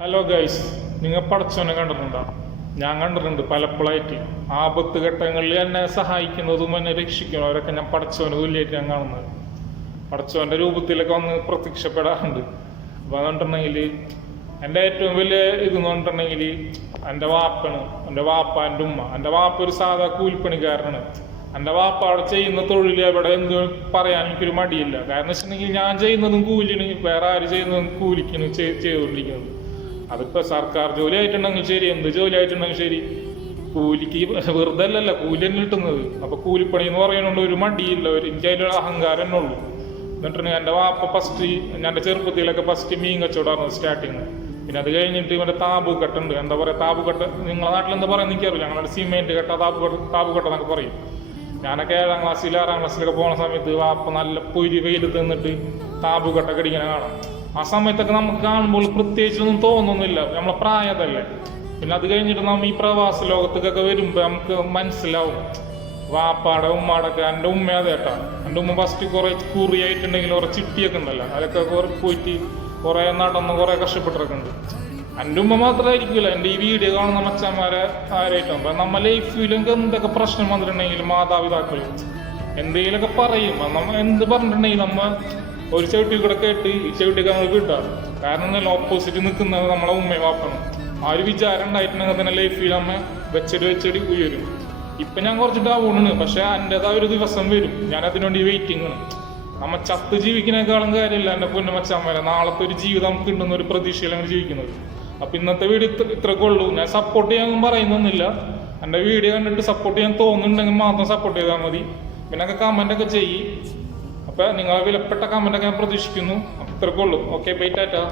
Hello guys, നിങ്ങൾ പടച്ചോനെ കണ്ടിട്ടുണ്ടോ? ഞാൻ കണ്ടിട്ടുണ്ട് പലപ്പോഴായിട്ട്. ആപത്ത് ഘട്ടങ്ങളിൽ എന്നെ സഹായിക്കുന്നതും എന്നെ രക്ഷിക്കുന്നവരൊക്കെ ഞാൻ പടച്ചോനെ തുല്യമായിട്ട് ഞാൻ കാണുന്നത്. പടച്ചോന്റെ രൂപത്തിലൊക്കെ വന്ന് പ്രത്യക്ഷപ്പെടാറുണ്ട്. അപ്പോൾ അതുകൊണ്ടുണ്ടെങ്കിൽ എൻ്റെ ഏറ്റവും വലിയ ഇതെന്ന് പറഞ്ഞിട്ടുണ്ടെങ്കിൽ എൻ്റെ വാപ്പാണ്. എൻ്റെ വാപ്പാൻ്റെ ഉമ്മ. എൻ്റെ വാപ്പ ഒരു സാധാ കൂലിപ്പണിക്കാരനാണ്. എൻ്റെ വാപ്പ അവിടെ ചെയ്യുന്ന തൊഴിൽ എവിടെ എന്ത് പറയാൻ എനിക്കൊരു മടിയില്ല. കാരണം വെച്ചിട്ടുണ്ടെങ്കിൽ ഞാൻ ചെയ്യുന്നതും കൂലിന്, വേറെ ആര് ചെയ്യുന്നതും കൂലിക്കാണ് ചെയ്തുകൊണ്ടിരിക്കുന്നത്. അതിപ്പോൾ സർക്കാർ ജോലി ആയിട്ടുണ്ടെങ്കിൽ ശരി, എന്ത് ജോലി ആയിട്ടുണ്ടെങ്കിൽ ശരി, കൂലിക്ക് വെറുതെ അല്ലല്ല കൂലി തന്നെ കിട്ടുന്നത്. അപ്പോൾ കൂലിപ്പണി എന്ന് പറയുന്നുണ്ട് ഒരു മടിയില്ല, എനിക്ക് അതിലുള്ള അഹങ്കാരം തന്നെ ഉള്ളൂ. എന്നിട്ടുണ്ടെങ്കിൽ എൻ്റെ വാപ്പ ഫസ്റ്റ്, എൻ്റെ ചെറുപ്പത്തിലൊക്കെ ഫസ്റ്റ് മീൻ കച്ചവടമായിരുന്നു സ്റ്റാർട്ടിങ്. പിന്നെ അത് കഴിഞ്ഞിട്ട് ഇവൻ്റെ താബുകെട്ടുണ്ട്. എന്താ പറയുക, താബുകെട്ട് നിങ്ങളുടെ നാട്ടിൽ എന്താ പറയുക എനിക്കറിയില്ല. ഞങ്ങളുടെ സിമെൻറ്റ് കെട്ട താബുകെട്ട എന്നൊക്കെ പറയും. ഞാനൊക്കെ 7ാം ക്ലാസ്സിൽ 6ാം ക്ലാസ്സിലൊക്കെ പോകുന്ന സമയത്ത് വാപ്പ നല്ല പൊരി വെയിൽ തിന്നിട്ട് താബുകെട്ടൊക്കെ അടിങ്ങനെ കാണാം. ആ സമയത്തൊക്കെ നമുക്ക് കാണുമ്പോൾ പ്രത്യേകിച്ചൊന്നും തോന്നുന്നില്ല, നമ്മളെ പ്രായതല്ലേ. പിന്നെ അത് കഴിഞ്ഞിട്ട് നമ്മൾ ഈ പ്രവാസ ലോകത്തേക്കൊക്കെ വരുമ്പോൾ നമുക്ക് മനസ്സിലാവും വാപ്പാടെ ഉമ്മാടൊക്കെ. എൻ്റെ ഉമ്മ അതേട്ടാ, എൻ്റെ ഉമ്മ ഫസ്റ്റ് കുറേ കുറിയായിട്ടുണ്ടെങ്കിൽ കുറേ ചിട്ടിയൊക്കെ ഉണ്ടല്ലോ, അതൊക്കെ കുറേ പോയിട്ട് കുറേ നടന്ന് കുറേ കഷ്ടപ്പെട്ടിട്ടൊക്കെ ഉണ്ട്. എൻ്റെ ഉമ്മ മാത്രമായിരിക്കില്ല, എൻ്റെ ഈ വീഡിയോ കാണുന്ന മച്ചന്മാരെ ആരായിട്ടും. അപ്പം നമ്മൾ ലൈഫിലൊക്കെ എന്തൊക്കെ പ്രശ്നം വന്നിട്ടുണ്ടെങ്കിലും മാതാപിതാക്കൾ എന്തെങ്കിലുമൊക്കെ പറയും. നമ്മൾ എന്ത് പറഞ്ഞിട്ടുണ്ടെങ്കിൽ നമ്മൾ ഒരു ചവിട്ടി കൂടെ കേട്ട് ഈ ചവിട്ടിക്ക് നമ്മൾ വിടാം. കാരണം എന്നല്ല, ഓപ്പോസിറ്റ് നിൽക്കുന്നത് നമ്മളെ ഉമ്മയും വാപ്പണം. ആ ഒരു വിചാരം ഉണ്ടായിട്ടുണ്ടെങ്കിൽ തന്നെ ലൈഫിൽ നമ്മ വെച്ചടി ഉയരും. ഇപ്പം ഞാൻ കുറച്ച് ഡൗണാണ്, പക്ഷെ എൻ്റെതായ ഒരു ദിവസം വരും. ഞാൻ അതിനുവേണ്ടി വെയിറ്റിംഗ് ആണ്. നമ്മ ചത്ത് ജീവിക്കുന്നേക്കാളും കാര്യമില്ല എൻ്റെ പൊന്നമച്ചാന്മാരെ, നാളത്തെ ഒരു ജീവിതം നമുക്ക് ഉണ്ടെന്ന ഒരു പ്രതീക്ഷയിലാണ് ജീവിക്കുന്നത്. അപ്പം ഇന്നത്തെ വീഡിയോ ഇത്രയൊക്കെ ഉള്ളൂ. ഞാൻ സപ്പോർട്ട് ചെയ്യാൻ പറയുന്നൊന്നുമില്ല. എൻ്റെ വീഡിയോ കണ്ടിട്ട് സപ്പോർട്ട് ചെയ്യാൻ തോന്നുന്നുണ്ടെങ്കിൽ മാത്രം സപ്പോർട്ട് ചെയ്താൽ മതി. പിന്നെ കമൻ്റൊക്കെ ചെയ്യും. അപ്പം നിങ്ങളെ വിലപ്പെട്ട കമൻ്റൊക്കെ ഞാൻ പ്രതീക്ഷിക്കുന്നു. അപ്പം ഇത്രയൊക്കെ ഉള്ളൂ. Okay, bye, Tata.